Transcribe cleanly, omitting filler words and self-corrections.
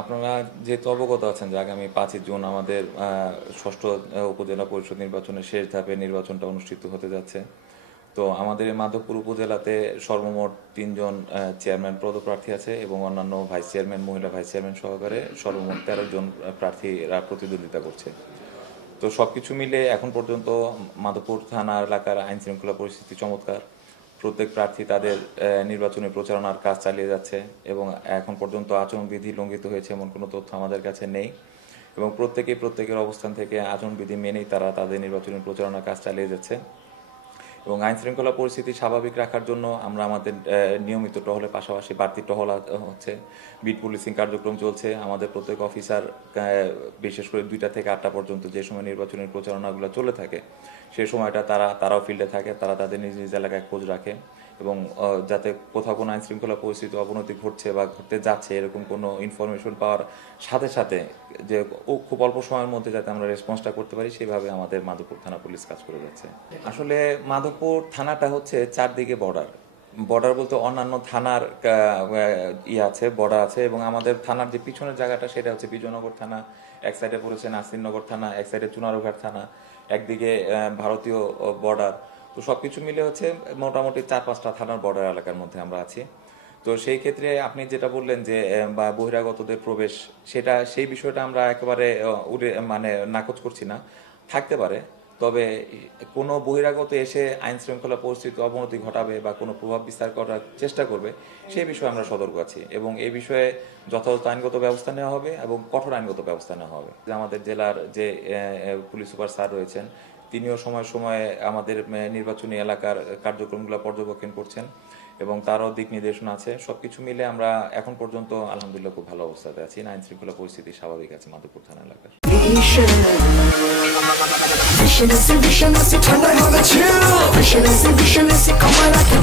আপনারা যেহেতু অবগত আছেন যে আগামী 5ই জুন আমাদের ষষ্ঠ উপজেলা পরিষদ নির্বাচনের শেষ ধাপে নির্বাচনটা অনুষ্ঠিত হতে যাচ্ছে। তো আমাদের এই মাধবপুর উপজেলাতে সর্বমোট 3 জন চেয়ারম্যান পদপ্রার্থী আছে এবং অন্যান্য ভাইস চেয়ারম্যান, মহিলা ভাইস চেয়ারম্যান সহকারে সর্বমোট 13 জন প্রার্থীরা প্রতিদ্বন্দ্বিতা করছে। তো সবকিছু মিলে এখন পর্যন্ত মাধবপুর থানা এলাকার আইন শৃঙ্খলা পরিস্থিতি চমৎকার। প্রত্যেক প্রার্থী তাদের নির্বাচনী প্রচারণার কাজ চালিয়ে যাচ্ছে এবং এখন পর্যন্ত আচরণবিধি লঙ্ঘিত হয়েছে এমন কোনো তথ্য আমাদের কাছে নেই এবং প্রত্যেকেই প্রত্যেকের অবস্থান থেকে আচরণবিধি মেনেই তারা তাদের নির্বাচনী প্রচারণার কাজ চালিয়ে যাচ্ছে এবং আইন শৃঙ্খলা পরিস্থিতি স্বাভাবিক রাখার জন্য আমরা আমাদের নিয়মিত টহলের পাশাপাশি বাড়তি টহল হচ্ছে, বিট পুলিশিং কার্যক্রম চলছে। আমাদের প্রত্যেক অফিসার বিশেষ করে 2টা থেকে 8টা পর্যন্ত যে সময় নির্বাচনের প্রচারণাগুলো চলে থাকে সেই সময়টা তারাও ফিল্ডে থাকে, তারা তাদের নিজ নিজ এলাকায় খোঁজ রাখে এবং যাতে কোথাও কোনো আইন শৃঙ্খলা পরিস্থিতি অবনতি ঘটছে বা ঘটতে যাচ্ছে এরকম কোনো ইনফরমেশন পাওয়ার সাথে সাথে যে খুব অল্প সময়ের মধ্যে যাতে আমরা রেসপন্সটা করতে পারি সেইভাবে আমাদের মাধবপুর থানা পুলিশ কাজ করে যাচ্ছে। আসলে মাধবপুর থানাটা হচ্ছে চারদিকে বর্ডার বলতে অন্যান্য থানার আছে, বর্ডার আছে এবং আমাদের থানার যে পিছনের জায়গাটা সেটা হচ্ছে বিজয়নগর থানা, এক সাইডে পড়েছে নাসিরনগর থানা, এক সাইডে চুনারুঘাট থানা, একদিকে ভারতীয় বর্ডার। তো সবকিছু মিলে হচ্ছে মোটামুটি 4-5টা থানার বর্ডার এলাকার মধ্যে আমরা আছি। তো সেই ক্ষেত্রে আপনি যেটা বললেন যে বা বহিরাগতদের প্রবেশ, সেই বিষয়টা আমরা একেবারে মানে নাকচ করছি না, থাকতে পারে। তবে কোনো বহিরাগত এসে আইন শৃঙ্খলা পরিস্থিতি অবনতি ঘটাবে বা কোনো প্রভাব বিস্তার করার চেষ্টা করবে সেই বিষয়ে আমরা সতর্ক আছি এবং এই বিষয়ে যথাযথ আইনগত ব্যবস্থা নেওয়া হবে এবং কঠোর আইনগত ব্যবস্থা নেওয়া হবে। আমাদের জেলার যে পুলিশ সুপার স্যার রয়েছেন তিনিও সময় সময়ে আমাদের নির্বাচনী এলাকার কার্যক্রমগুলো পর্যবেক্ষণ করছেন এবং তারও দিক নির্দেশনা আছে। সবকিছু মিলে আমরা এখন পর্যন্ত আলহামদুলিল্লাহ খুব ভালো অবস্থাতে আছি, আইন শৃঙ্খলা পরিস্থিতি স্বাভাবিক আছে মাধবপুর থানা এলাকার। Vision is a vision, ঠান্ডায় হবে chill. Vision is a vision, come on like a